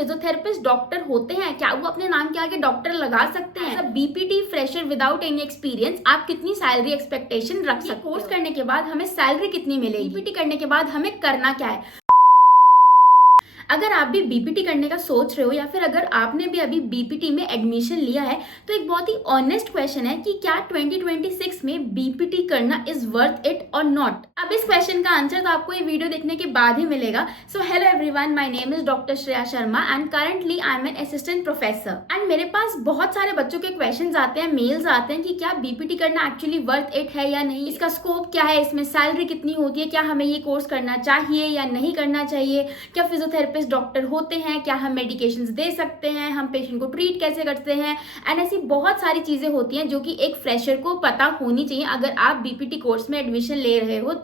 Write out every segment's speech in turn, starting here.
Physiotherapist doctor होते हैं? क्या वो अपने नाम के आगे डॉक्टर लगा सकते हैं? BPT fresher without any experience आप कितनी सैलरी एक्सपेक्टेशन रख सकते हो? कोर्स करने के बाद हमें सैलरी कितनी मिलेगी? बीपीटी करने के बाद हमें करना क्या है? अगर आप भी बीपीटी करने का सोच रहे हो या फिर अगर आपने भी अभी बीपीटी में एडमिशन लिया है तो एक बहुत ही ऑनेस्ट क्वेश्चन है कि क्या 2026 में बीपीटी करना इज वर्थ इट और नॉट। अब इस क्वेश्चन का आंसर तो आपको ये वीडियो देखने के बाद ही मिलेगा। So hello everyone, my name is doctor Shreya Sharma and currently I am an assistant professor and मेरे पास बहुत सारे बच्चों के क्वेश्चंस आते हैं, मेल्स आते हैं कि क्या बीपीटी करना एक्चुअली वर्थ इट है या नहीं, इसका स्कोप क्या है, इसमें सैलरी कितनी होती है, क्या हमें ये कोर्स करना चाहिए या नहीं करना चाहिए, क्या फिजियोथेरेपिस्ट डॉक्टर होते हैं, क्या हम मेडिकेशंस दे सकते हैं, हम पेशेंट को ट्रीट कैसे करते हैं एंड ऐसी बहुत सारी चीजें होती हैं जो कि एक फ्रेशर को पता होनी चाहिए अगर आप बीपीटी कोर्स में एडमिशन ले रहे हो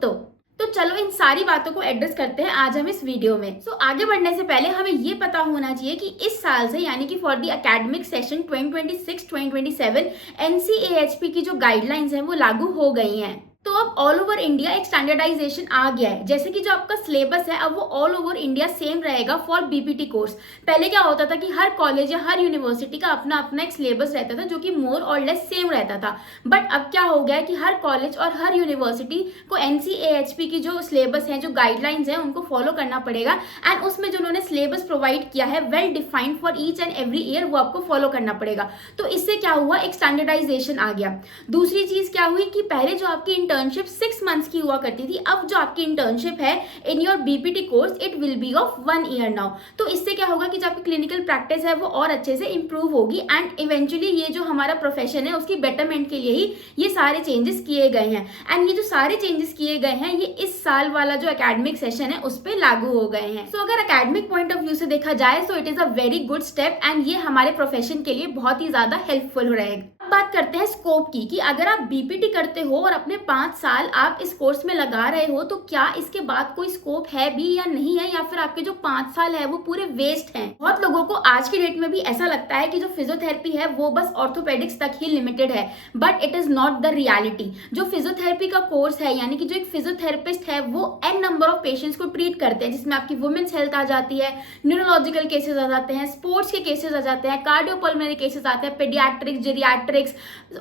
तो चलो इन सारी बातों को एड्रेस करते हैं आज हम इस वीडियो में। आगे बढ़ने से पहले हमें ये पता होना चाहिए कि इस साल से यानी कि फॉर द एकेडमिक सेशन 2026-2027 एनसीएएचपी की जो गाइडलाइंस हैं वो लागू हो गई हैं। तो अब ऑल ओवर इंडिया एक स्टैंडर्डाइजेशन आ गया है, जैसे कि जो आपका सिलेबस है अब वो ऑल ओवर इंडिया सेम रहेगा फॉर बीपीटी कोर्स। पहले क्या होता था कि हर कॉलेज या हर यूनिवर्सिटी का अपना अपना एक सिलेबस रहता था जो कि मोर और लेस सेम रहता था, बट अब क्या हो गया है कि हर कॉलेज और हर यूनिवर्सिटी को एनसीएएचपी की जो सिलेबस है, जो गाइडलाइंस है, उनको फॉलो करना पड़ेगा एंड उसमें जो उन्होंने सिलेबस प्रोवाइड किया है well defined for each and every year वो आपको फॉलो करना पड़ेगा। तो इससे क्या हुआ, एक स्टैंडर्डाइजेशन आ गया। दूसरी चीज क्या हुई कि पहले जो आपकी इंटर्नशिप 6 मंथ्स की हुआ करती थी, अब जो आपकी इंटर्नशिप है in your BPT course it will be of 1 year now. तो इससे क्या होगा कि जो आपकी क्लिनिकल प्रैक्टिस है वो और अच्छे से इंप्रूव होगी एंड इवेंचुअली ये जो हमारा प्रोफेशन है उसकी बेटरमेंट के लिए ही ये सारे चेंजेस किए गए हैं एंड ये जो सारे चेंजेस किए गए हैं ये इस साल वाला जो एकेडमिक सेशन है उस पर लागू हो गए हैं। अगर एकेडमिक पॉइंट ऑफ व्यू से देखा जाए तो it is a very good step and ये हमारे प्रोफेशन के लिए बहुत ही ज्यादा हेल्पफुल रहेगा। अब बात करते हैं स्कोप की कि अगर आप बीपीटी करते हो और अपने 5 साल आप इस कोर्स में लगा रहे हो तो क्या इसके बाद कोई स्कोप है भी या नहीं है, या फिर आपके जो 5 साल है वो पूरे वेस्ट हैं। बहुत लोगों को आज की डेट में भी ऐसा लगता है कि जो फिजियोथेरेपी है वो बस ऑर्थोपेडिक्स तक ही लिमिटेड है, but it is not the reality. जो फिजियोथेरेपी का कोर्स है यानी कि जो एक फिजियोथेरेपिस्ट है वो एन नंबर ऑफ पेशेंट्स को ट्रीट करते हैं, जिसमें आपकी वुमेन्स हेल्थ आ जाती है, न्यूरोलॉजिकल केसेस आ जाते हैं, स्पोर्ट्स के केसेस आ जाते हैं, कार्डियोपल्मोनरी केसेस आते हैं, पेडियाट्रिक्स, जेरियाट्रिक्स,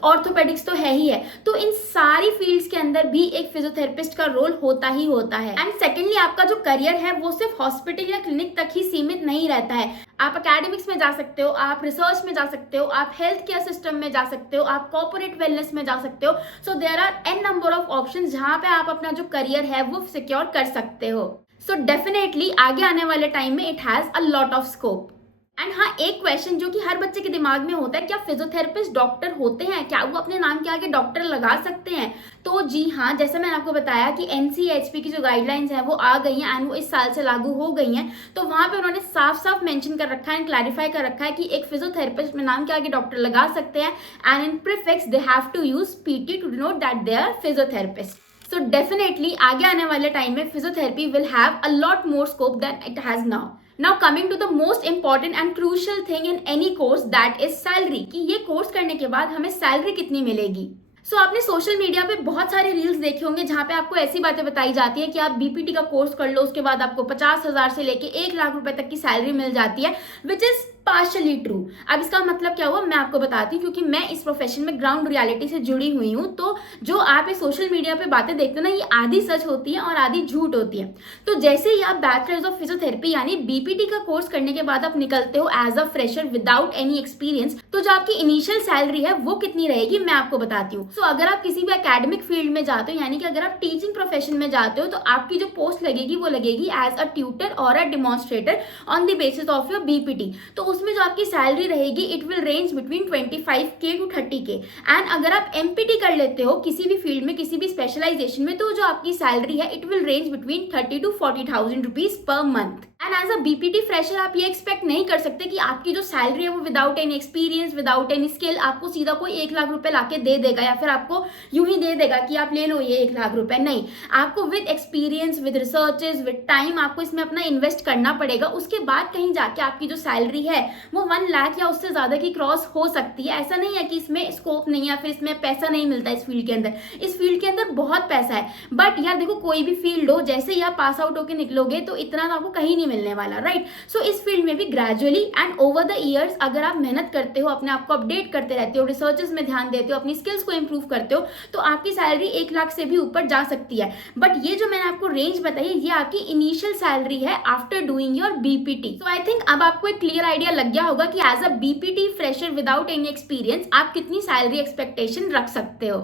ऑर्थोपेडिक्स तो है ही है। तो इन सारी फील्ड्स के अंदर भी एक फिजियोथेरेपिस्ट का रोल होता ही होता है। एंड सेकेंडली आपका जो करियर है वो सिर्फ हॉस्पिटल या क्लिनिक तक ही सीमित नहीं रहता है। आप एकेडमिक्स में जा सकते हो, आप रिसर्च में जा सकते हो, आप हेल्थ केयर सिस्टम में जा सकते हो, आप कॉर्पोरेट वेलनेस में जा सकते हो। So there are an number of options जहां पे आप अपना जो करियर है वो सिक्योर कर सकते हो। सो डेफिनेटली आगे आने वाले टाइम में it has a lot of scope. And हाँ, एक क्वेश्चन जो कि हर बच्चे के दिमाग में होता है, क्या फिजियोथेरेपिस्ट डॉक्टर होते हैं? क्या वो अपने नाम के आगे डॉक्टर लगा सकते हैं? तो जी हाँ, जैसे मैंने आपको बताया कि एनसीएचपी की जो गाइडलाइंस है वो आ गई हैं एंड वो इस साल से लागू हो गई हैं। तो वहां पे उन्होंने साफ साफ मेंशन कर रखा है एंड क्लैरिफाई कर रखा है कि एक फिजियोथेरेपिस्ट अपने नाम के आगे डॉक्टर लगा सकते हैं and in prefix they have to use PT to denote that they are physiotherapist. So definitely आगे आने वाले टाइम में physiotherapy will have a lot more scope than it has now. Now coming to the most important and crucial thing in any course, that is salary, कि ये course करने के बाद हमें सैलरी कितनी मिलेगी। आपने सोशल मीडिया पे बहुत सारे रील्स देखे होंगे जहां पे आपको ऐसी बातें बताई जाती है कि आप बीपीटी का कोर्स कर लो, उसके बाद आपको 50,000 से लेके 1 लाख रुपए तक की सैलरी मिल जाती है, विच इज पार्शली ट्रू। अब इसका मतलब क्या हुआ मैं आपको बताती हूँ, क्योंकि मैं इस प्रोफेशन में ग्राउंड रियलिटी से जुड़ी हुई हूँ। तो जो आप इस सोशल मीडिया पे बातें देखते हो ना, ये आधी सच होती है और आधी झूठ होती है। तो जैसे ही आप बैचलर्स ऑफ फिजियोथेरेपी यानी बीपीटी का कोर्स करने के बाद आप निकलते हो as a fresher without any experience, तो जो आपकी इनिशियल सैलरी है वो कितनी रहेगी मैं आपको बताती हूँ। अगर आप किसी भी एकेडमिक फील्ड में जाते हो यानी कि अगर आप टीचिंग प्रोफेशन में जाते हो तो आपकी जो पोस्ट लगेगी वो लगेगी एज अ ट्यूटर और a demonstrator on the basis of your BPT. तो उसमें जो आपकी सैलरी रहेगी it will range between 25K to 30K। And अगर आप एमपीटी कर लेते हो किसी भी फील्ड में, किसी भी स्पेशलाइजेशन में, तो जो आपकी सैलरी है it will range between 30 to 40,000 rupees per month. And as a BPT fresher आप ये एक्सपेक्ट नहीं कर सकते कि आपकी जो सैलरी है वो without any experience, without any skill आपको सीधा कोई 1 लाख रुपए लाके दे देगा या फिर आपको यूं ही दे देगा कि आप ले लो ये 1 लाख रुपए। नहीं, आपको with experience, with researches, with time आपको इसमें अपना इन्वेस्ट करना पड़ेगा। उसके बाद कहीं जाके आपकी जो सैलरी है वो 1 लाख या उससे ज्यादा की क्रॉस हो सकती है। ऐसा नहीं है कि इसमें स्कोप नहीं है, फिर इसमें पैसा नहीं मिलता। इस फील्ड के अंदर, इस फील्ड के अंदर बहुत पैसा है। बट यार देखो, कोई भी फील्ड हो, जैसे ही आप पास आउट होकर निकलोगे तो इतना तो आपको कहीं नहीं मिलने वाला, राइट। सो इस फील्ड में भी gradually and over the years अगर आप मेहनत करते हो, अपने आप को अपडेट करते रहते हो, रिसर्चेस में ध्यान देते हो, अपनी स्किल्स को इंप्रूव करते हो, तो आपकी सैलरी 1 लाख से भी ऊपर जा सकती है। बट ये जो मैंने आपको रेंज बताई है, ये आपकी इनिशियल सैलरी है after doing your BPT. So I think अब आपको एक क्लियर आइडिया लग गया होगा कि as a BPT fresher without any experience आप कितनी सैलरी एक्सपेक्टेशन रख सकते हो।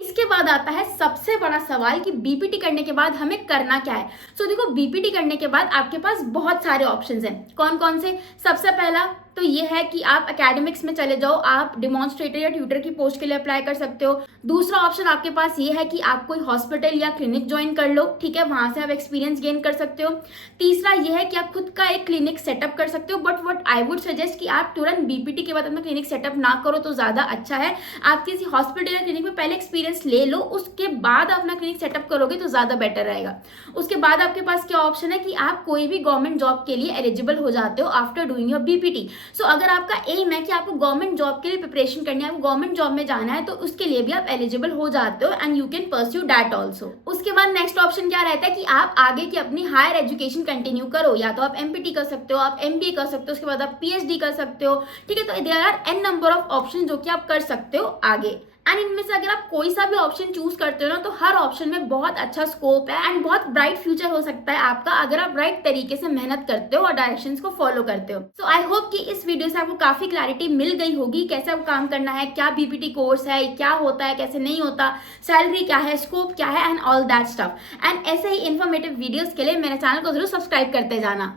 इसके बाद आता है सबसे बड़ा सवाल कि बीपीटी करने के बाद हमें करना क्या है। सो देखो, बीपीटी करने के बाद आपके पास बहुत सारे ऑप्शंस हैं। कौन कौन से? सबसे पहला तो ये है कि आप एकेडमिक्स में चले जाओ, आप डिमॉन्स्ट्रेटर या ट्यूटर की पोस्ट के लिए अप्लाई कर सकते हो। दूसरा ऑप्शन आपके पास ये है कि आप कोई हॉस्पिटल या क्लिनिक ज्वाइन कर लो, ठीक है, वहां से आप एक्सपीरियंस गेन कर सकते हो। तीसरा ये है कि आप खुद का एक क्लिनिक सेटअप कर सकते हो। But what I would suggest कि आप तुरंत बीपीटी के बाद अपना क्लिनिक सेटअप ना करो तो ज्यादा अच्छा है। आप किसी हॉस्पिटल या क्लिनिक में पहले एक्सपीरियंस ले लो, उसके बाद अपना क्लिनिक सेटअप करोगे तो ज्यादा बेटर रहेगा। उसके बाद आपके पास क्या ऑप्शन है कि आप कोई भी गवर्नमेंट जॉब के लिए एलिजिबल हो जाते हो आफ्टर डूइंग योर बीपीटी। सो अगर आपका एम है कि आपको गवर्नमेंट जॉब के लिए प्रिपरेशन करनी है, आपको गवर्नमेंट जॉब में जाना है, तो उसके लिए भी आप एलिजिबल हो जाते हो and you can pursue that also. उसके बाद नेक्स्ट ऑप्शन क्या रहता है कि आप आगे की अपनी हायर एजुकेशन कंटिन्यू करो। या तो आप एमपीटी कर सकते हो, आप एमबीए कर सकते हो, उसके बाद आप पीएचडी कर सकते हो, ठीक है। तो there are an number of option जो कि आप कर सकते हो आगे। एंड इनमें से अगर आप कोई सा भी ऑप्शन चूज करते हो ना, तो हर ऑप्शन में बहुत अच्छा स्कोप है एंड बहुत ब्राइट फ्यूचर हो सकता है आपका, अगर आप राइट तरीके से मेहनत करते हो और डायरेक्शंस को फॉलो करते हो। सो आई होप कि इस वीडियो से आपको काफी क्लैरिटी मिल गई होगी कैसे आपको काम करना है, क्या बीपीटी कोर्स है, क्या होता है, कैसे नहीं होता, सैलरी क्या है, स्कोप क्या है and all that stuff. And ऐसे ही इन्फॉर्मेटिव वीडियोस के लिए मेरे चैनल को जरूर सब्सक्राइब करते जाना।